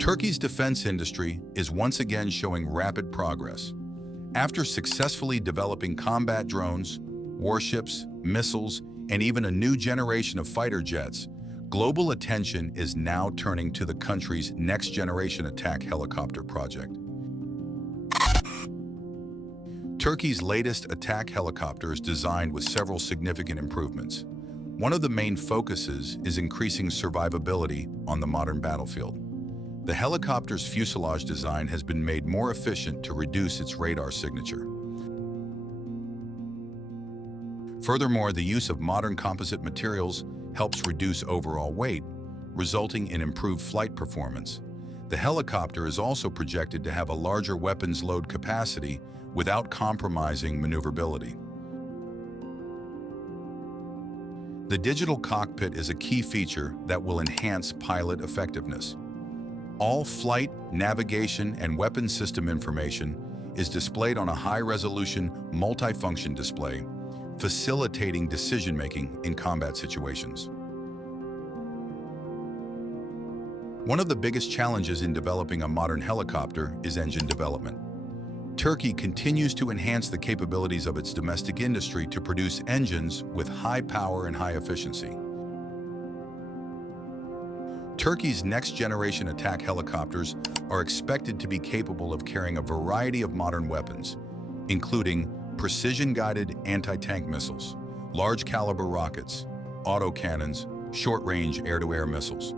Turkey's defense industry is once again showing rapid progress. After successfully developing combat drones, warships, missiles, and even a new generation of fighter jets, global attention is now turning to the country's next-generation attack helicopter project. Turkey's latest attack helicopter is designed with several significant improvements. One of the main focuses is increasing survivability on the modern battlefield. The helicopter's fuselage design has been made more efficient to reduce its radar signature. Furthermore, the use of modern composite materials helps reduce overall weight, resulting in improved flight performance. The helicopter is also projected to have a larger weapons load capacity without compromising maneuverability. The digital cockpit is a key feature that will enhance pilot effectiveness. All flight, navigation, and weapon system information is displayed on a high-resolution, multi-function display, facilitating decision-making in combat situations. One of the biggest challenges in developing a modern helicopter is engine development. Turkey continues to enhance the capabilities of its domestic industry to produce engines with high power and high efficiency. Turkey's next-generation attack helicopters are expected to be capable of carrying a variety of modern weapons, including precision-guided anti-tank missiles, large-caliber rockets, autocannons, short-range air-to-air missiles.